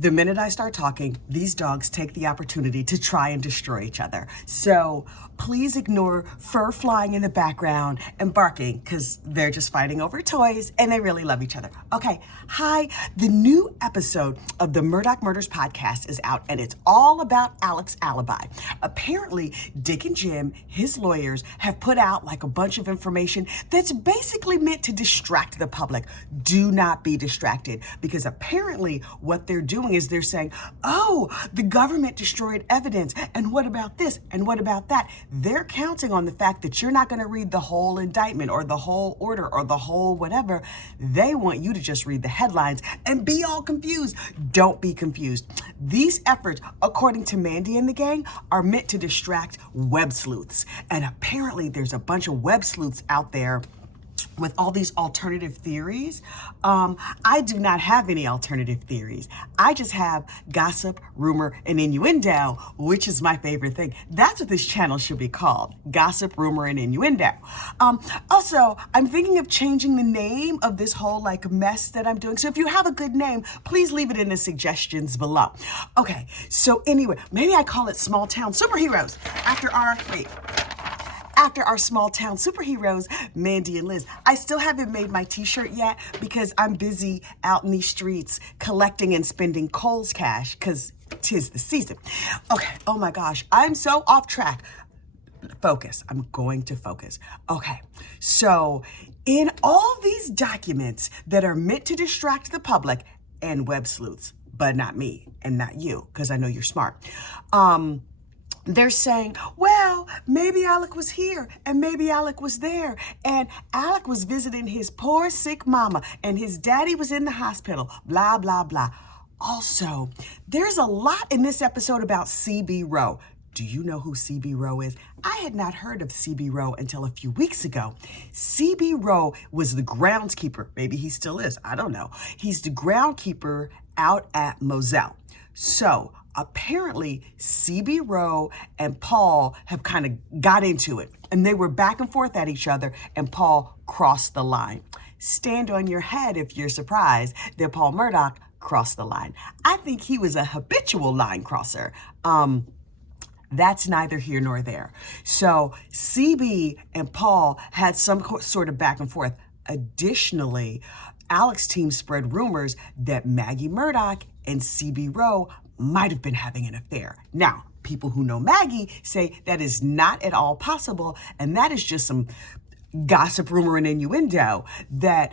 The minute I start talking, these dogs take the opportunity to try and destroy each other. So please ignore fur flying in the background and barking because they're just fighting over toys and they really love each other. Okay, hi. The new episode of the Murdaugh Murders podcast is out and it's all about Alex's alibi. Apparently, Dick and Jim, his lawyers, have put out like a bunch of information that's basically meant to distract the public. Do not be distracted because apparently what they're doing is they're saying, oh, the government destroyed evidence. And what about this? And what about that? They're counting on the fact that you're not going to read the whole indictment or the whole order or the whole whatever. They want you to just read the headlines and be all confused. Don't be confused. These efforts, according to Mandy and the gang, are meant to distract web sleuths. And apparently there's a bunch of web sleuths out there with all these alternative theories. I do not have any alternative theories. I just have gossip, rumor, and innuendo, which is my favorite thing. That's what this channel should be called, Gossip, Rumor, and Innuendo. Also, I'm thinking of changing the name of this whole mess that I'm doing. So if you have a good name, please leave it in the suggestions below. Okay, so anyway, maybe I call it Small Town Superheroes after our small town superheroes, Mandy and Liz. I still haven't made my t-shirt yet because I'm busy out in these streets collecting and spending Kohl's cash because 'tis the season. Okay, oh my gosh, I'm so off track. Focus, I'm going to focus. Okay, so in all these documents that are meant to distract the public and web sleuths, but not me and not you, because I know you're smart, they're saying, well, maybe Alec was here and maybe Alec was there and Alec was visiting his poor sick mama and his daddy was in the hospital, blah, blah, blah. Also, there's a lot in this episode about C.B. Rowe. Do you know who C.B. Rowe is? I had not heard of C.B. Rowe until a few weeks ago. C.B. Rowe was the groundskeeper. Maybe he still is. I don't know. He's the groundskeeper out at Moselle. So apparently C.B. Rowe and Paul have kind of got into it and they were back and forth at each other and Paul crossed the line. Stand on your head if you're surprised that Paul Murdaugh crossed the line. I think he was a habitual line crosser. That's neither here nor there. So CB and Paul had some sort of back and forth. Additionally, Alex's team spread rumors that Maggie Murdaugh and CB Rowe might have been having an affair. Now, people who know Maggie say that is not at all possible, and that is just some gossip, rumor, and innuendo that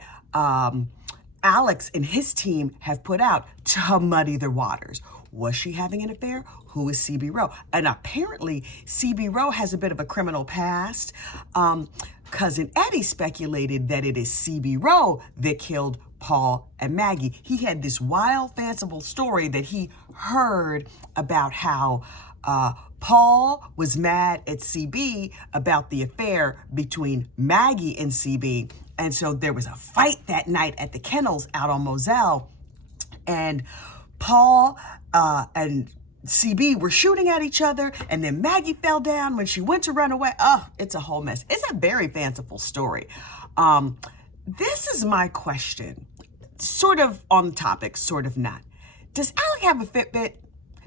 Alex and his team have put out to muddy the waters. Was she having an affair? Who is CB Rowe? And apparently, CB Rowe has a bit of a criminal past. Cousin Eddie speculated that it is CB Rowe that killed Paul and Maggie. He had this wild, fanciful story that he heard about how Paul was mad at CB about the affair between Maggie and CB. And so there was a fight that night at the kennels out on Moselle. And Paul and CB were shooting at each other, and then Maggie fell down when she went to run away. Oh, it's a whole mess. It's a very fanciful story. This is my question. Sort of on topic, sort of not. Does Alec have a Fitbit?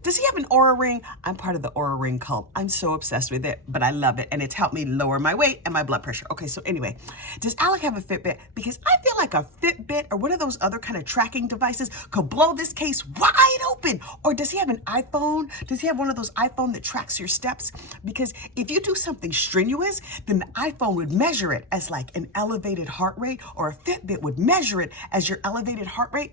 Does he have an Oura Ring? I'm part of the Oura Ring cult. I'm so obsessed with it, but I love it, and it's helped me lower my weight and my blood pressure. Okay, so anyway, does Alec have a Fitbit? Because I feel like a Fitbit or one of those other kind of tracking devices could blow this case wide open. Or does he have an iPhone? Does he have one of those iPhone that tracks your steps? Because if you do something strenuous, then the iPhone would measure it as like an elevated heart rate, or a Fitbit would measure it as your elevated heart rate.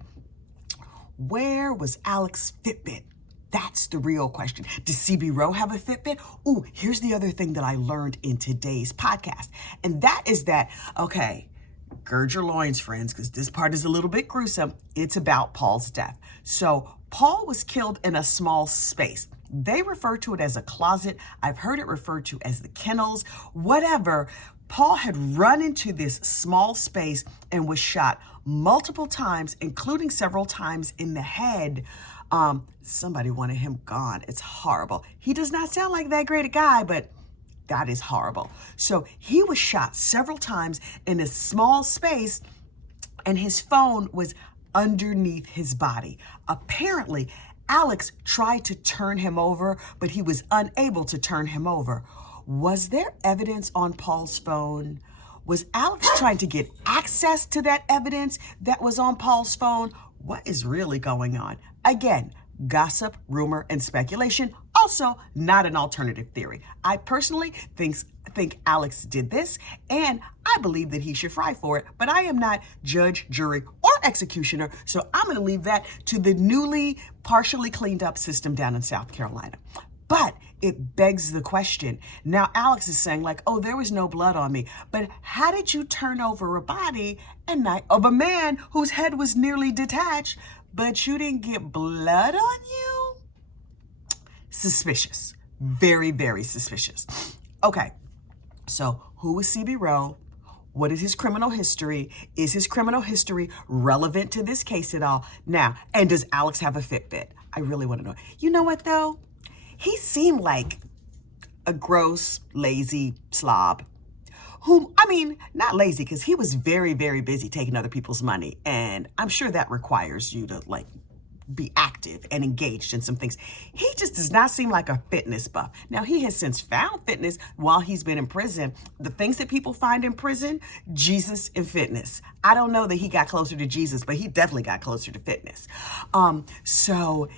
Where was Alec's Fitbit? That's the real question. Does CB Rowe have a Fitbit? Ooh, here's the other thing that I learned in today's podcast. And that is that, okay, gird your loins, friends, because this part is a little bit gruesome. It's about Paul's death. So Paul was killed in a small space. They refer to it as a closet. I've heard it referred to as the kennels, whatever. Paul had run into this small space and was shot multiple times, including several times in the head. Somebody wanted him gone. It's horrible. He does not sound like that great a guy, but that is horrible. So he was shot several times in a small space and his phone was underneath his body. Apparently, Alex tried to turn him over, but he was unable to turn him over. Was there evidence on Paul's phone? Was Alex trying to get access to that evidence that was on Paul's phone? What is really going on? Again, gossip, rumor, and speculation. Also, not an alternative theory. I personally think Alex did this, and I believe that he should fry for it, but I am not judge, jury, or executioner, so I'm going to leave that to the newly partially cleaned up system down in South Carolina. But it begs the question. Now Alex is saying like, oh, there was no blood on me. But how did you turn over a body of a man whose head was nearly detached, but you didn't get blood on you? Suspicious. Very, very suspicious. Okay, so who was C.B. Rowe? What is his criminal history? Is his criminal history relevant to this case at all? Now, and does Alex have a Fitbit? I really want to know. You know what though? He seemed like a gross, lazy slob whom, I mean, not lazy, because he was very, very busy taking other people's money. And I'm sure that requires you to like be active and engaged in some things. He just does not seem like a fitness buff. Now, he has since found fitness while he's been in prison. The things that people find in prison, Jesus and fitness. I don't know that he got closer to Jesus, but he definitely got closer to fitness. So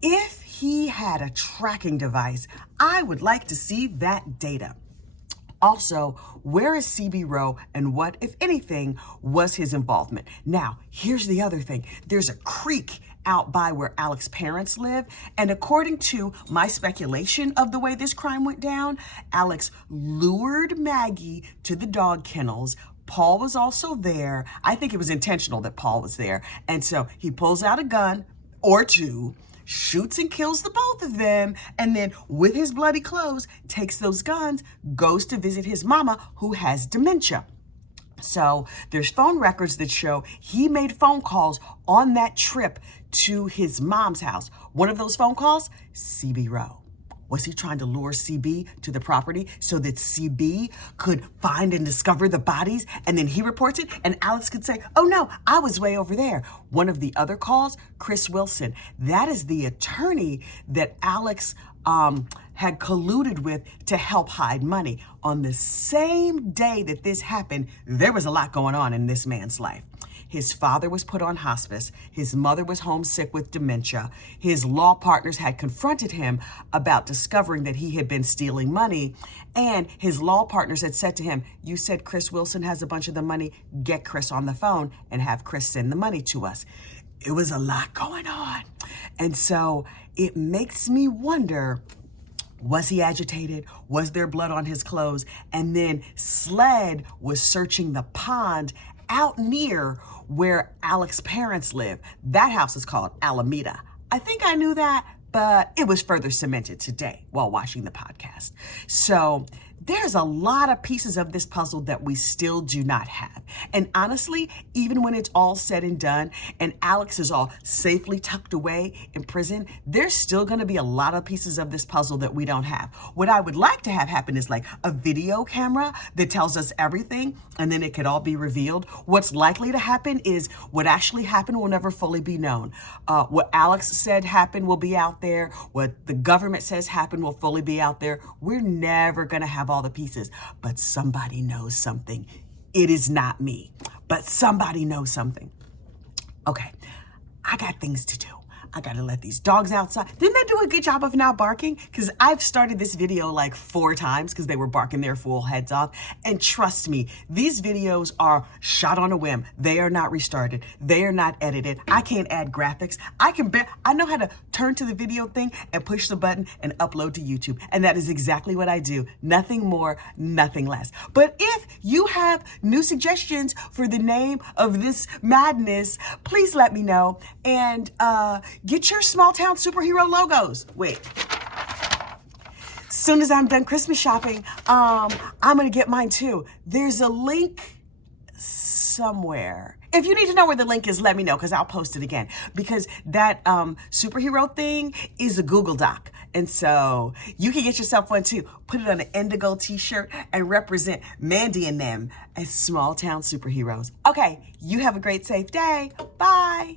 if he had a tracking device, I would like to see that data. Also, where is C.B. Rowe and what, if anything, was his involvement? Now, here's the other thing. There's a creek out by where Alex's parents live, and according to my speculation of the way this crime went down, Alex lured Maggie to the dog kennels. Paul was also there. I think it was intentional that Paul was there. And so he pulls out a gun or two, shoots and kills the both of them, and then with his bloody clothes, takes those guns, goes to visit his mama who has dementia. So there's phone records that show he made phone calls on that trip to his mom's house. One of those phone calls, C.B. Rowe. Was he trying to lure CB to the property so that CB could find and discover the bodies, and then he reports it and Alex could say, oh no, I was way over there? One of the other calls, Chris Wilson, that is the attorney that Alex had colluded with to help hide money. On the same day that this happened, there was a lot going on in this man's life. His father was put on hospice. His mother was homesick with dementia. His law partners had confronted him about discovering that he had been stealing money. And his law partners had said to him, you said Chris Wilson has a bunch of the money. Get Chris on the phone and have Chris send the money to us. It was a lot going on. And so it makes me wonder, was he agitated? Was there blood on his clothes? And then SLED was searching the pond out near where Alex's parents live. That house is called Alameda. I think I knew that, but it was further cemented today while watching the podcast. So there's a lot of pieces of this puzzle that we still do not have. And honestly, even when it's all said and done and Alex is all safely tucked away in prison, there's still going to be a lot of pieces of this puzzle that we don't have. What I would like to have happen is like a video camera that tells us everything, and then it could all be revealed. What's likely to happen is what actually happened will never fully be known. What Alex said happened will be out there. What the government says happened will fully be out there. We're never going to have all the pieces, but somebody knows something. It is not me, but somebody knows something. Okay, I got things to do. I gotta let these dogs outside. Didn't they do a good job of not barking? Because I've started this video like 4 times because they were barking their full heads off. And trust me, these videos are shot on a whim. They are not restarted. They are not edited. I can't add graphics. I know how to turn to the video thing and push the button and upload to YouTube. And that is exactly what I do. Nothing more, nothing less. But if you have new suggestions for the name of this madness, please let me know. And get your small town superhero logos. Wait. Soon as I'm done Christmas shopping, I'm gonna get mine too. There's a link somewhere. If you need to know where the link is, let me know because I'll post it again. Because that superhero thing is a Google Doc. And so you can get yourself one too. Put it on an indigo t-shirt and represent Mandy and them as small town superheroes. Okay, you have a great, safe day. Bye.